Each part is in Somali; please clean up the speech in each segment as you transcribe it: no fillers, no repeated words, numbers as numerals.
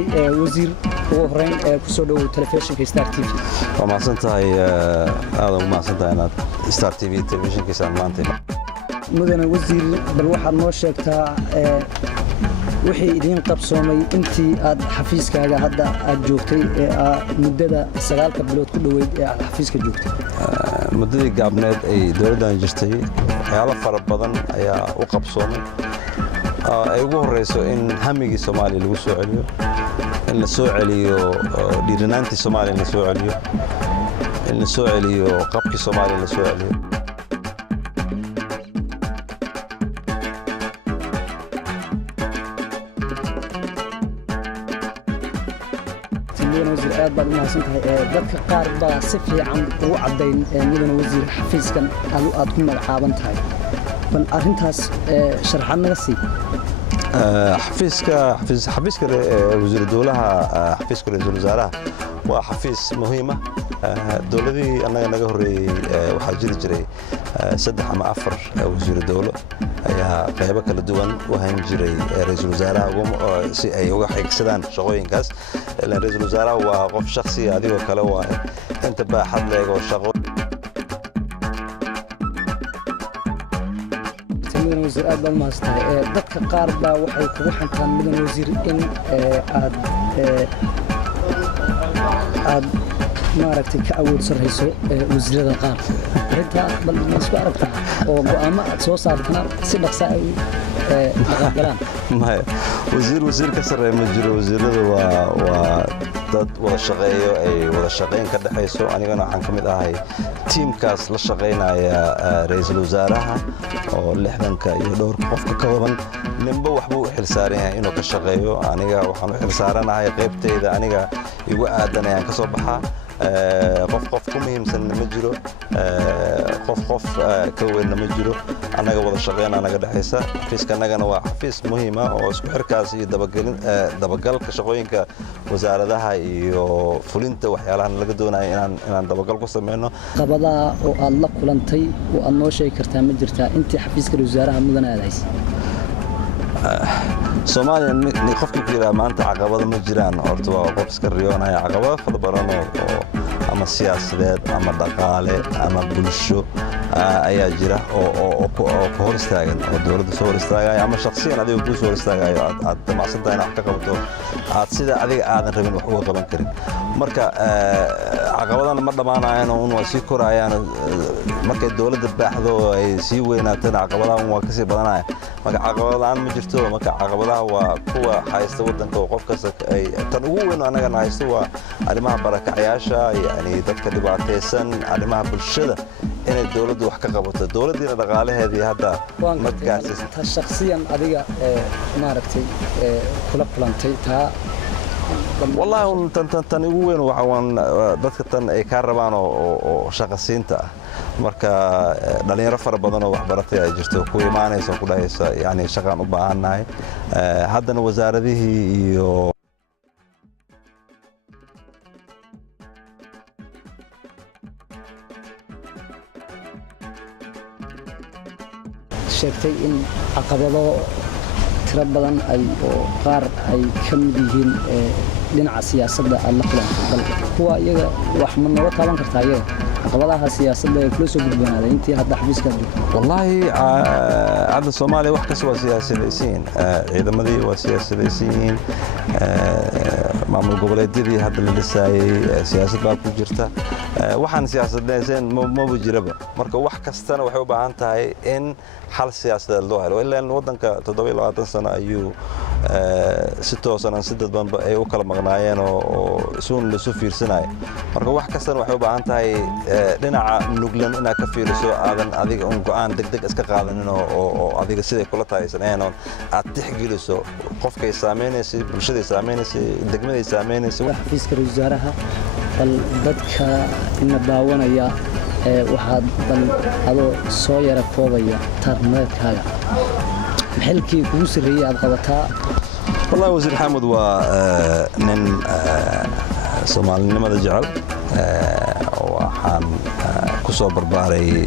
وزير وهرين كسودو تلفزيون كستار تي في وما سنتهاي هذا وما سنتهاي أنا ستار تي في تلفزيون كستار مانتي مدن وزير بالواحد نوشكتا وحي إدين قبصومي أنتي أد حفيزك هذا الجوكتي مدة سجالك بلوت كل ويد حفيزك الجوكتي مدة قابنات أي دولة جستي حياة فرق بدن يا وقبصومي أيوه الرئيس إن همي الصومالي اللي وسوا عليه إن السوء عليه ديرنانتي الصومالي اللي سوا عليه إن السوء عليه قبك الصومالي اللي سوا عليه مدن وزير آد بعد ما سنتها ذلك قارب صفي عن وعدين مدن وزير حفيز كان أدكم العابن تاي فأنتاس شرحنا نسي حفيزك وزير الدولة حفيزك رئيس الوزراء وحفيز مهمة دولتي أنا نجهري وحاجر جري سدح مع أفر وزير الدولة يا قيبك الدوان وهم جري رئيس الوزراء أي واحد يكسدان شغوين كاس لأن رئيس الوزراء وقف شخصي هذه وكلوا أنت بقى حد له شغو مدن وزير آد ما استهى ذلك قارب وحي كان مدن وزير إن آد ما رأيت كأول سرحيسو وزير القاب ريتها بل مسوا ربطها وقام سو صارتنا سبق ساعي مقابلان ما وزير كسر مجرى وزير dad wada shaqeeyo ay wada shaqeyn ka dhaxayso anigana waxaan kamid ahay teamkaas la shaqeynaya ra'iisul wasaaraha oo 60 iyo dhowr qof ka kooban ninba waxba u xilsaaran yahay inuu ka shaqeeyo aniga waxaan u xilsaaranahay qaybtayda aniga igu aadanayaan ka soo baxaa qof ku muhiimsan ma jiro qof ka weyn ma jiro anaga wada shaqeyn anaga dhaxaysa xafiiskanagana waa xafiis muhiim ah oo isku xirkaas iyo dabagalka shaqooyinka wasaaradaha iyo fulinta waxyaalaha laga doonayo inaan dabagal ku sameeyno qabada oo aad la kulantay oo aad noo sheegi kartaa ma jirtaa intii xafiiska wasaaraha mudan aadays Soomaaliya ni qofkii kira maanta caqabado ma jiraan horta waa qof iska riyoonaya caqabado fara badan oo ama siyaasadeed ama dhaqaale ama bulsho ayaa jira oo ku hor istaagan oo dawladda soo hor istaagay ama shakhsiyan adiga ku soo hor istaagay aad damacsantahay inaad ka qabato aad sida adiga aadan rabin wax uga qaban karin marka caqabadana ma dhamaanayaan oo waa sii korayaan markay dawladda baaxdo ay sii weynaataan caqabadaha waa ka sii badanaya marka caqabadahan ma jirto marka caqabadaha waa kuwa haysta wadanka oo qof kasta ay tan ugu weyn anaga haysto waa arrimaha barakacayaasha yani dadka dhibaataysan arrimaha bulshada inay dawladdu wax ka qabato dawladdiina dhaqaalaheedii hadda markaas shakhsiyan adiga maaragtay kula kulantay taa والله تن ugu weyn waxaan dadka tan ay ka rabaan oo shaqasiinta marka dhalinyaro fara badan oo wax baratay ay jirto ku imaanayso ku dhaysa yani shaqaan u baahanahay haddana wasaaradihii iyo sheegtay in caqabado tira badan ay qaar ay kamid yihiin dhinaca siyaasadda alla kulan kuwa iyaga wax ma noo taaban kartaa iyaga caqabadaha siyaasadda ee kula soo gudbanaada intii hadda xafiiska joogto wallahi hadda Soomaaliya wax kasta waa siyaasadaysiin ciidamadii waa siyaasadaysiin maamul goboleedyadii hadda la dhisayay siyaasad baa ku jirta waxaan siyaasadaysan ma jiraba marka wax kastana waxay u baahan tahay in hal siyaasadeed loo helo ilaa wadanka 27 sano ayuu si toosan si dadban ay u kala maqnaayeen oo isuun la soo fiirsanay marka wax kastana waxay u baahan tahay dhinaca nuglan inaad ka fiiriso aadan adiga un go'aan degdeg iska qaadanin oo adiga siday kula taaysaneen oo aad tixgeliso qofkay saameynaysa bulshada saameynaysa degmada saameynaysa xafiiska wasaaraha bal dadka in daawanaya waxaad bal adoo soo yara koobaya tarneedkaaga maxalkii kugu sareeyay aad qabataa والله وزير حامد ونن Soomaalinimada jecel waxaan ku soo barbaaray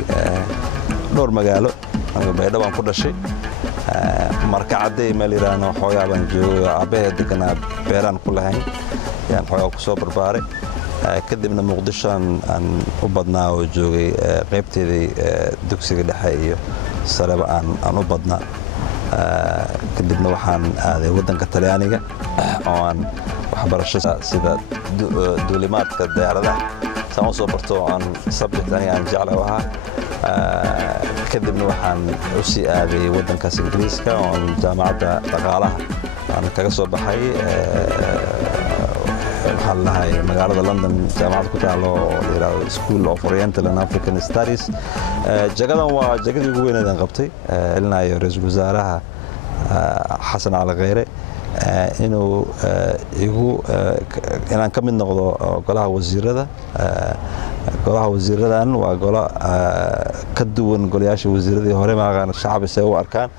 dhowr magaalo aniga Baydhabo aan ku dhashay marka cadday meel yiraahdo xoogaa baan joogay aabbahay deganaa beeraan ku lahayn yaan xoogaa ku soo barbaaray kadibna muqdisho aan u badnaa oo joogay qaybteedii dugsiga dhexe iyo sareba aan u badnaa kadibna waxaan aaday waddanka Talyaaniga oo aan waxbarasho sida duulimaadka diyaaradaha saan soo barto aan subject aan jeclahay waxa kadibna waxaan u sii aaday waddankaas Ingiriiska oo jaamacadda dhaqaalaha aan kaga soo baxay waxaan lahay magaalada London jaamacad ku taalo School of Oriental and African Studies jagadan waa jagadii ugu weyneed aan qabtay ilaa iyo ra'iisul wasaaraha Xasan Cali Khayre inuu inaan ka mid noqdo golaha wasiiradan waa golo ka duwan golayaasha wasiiradii hore ma aqaan shacab ay u arkaan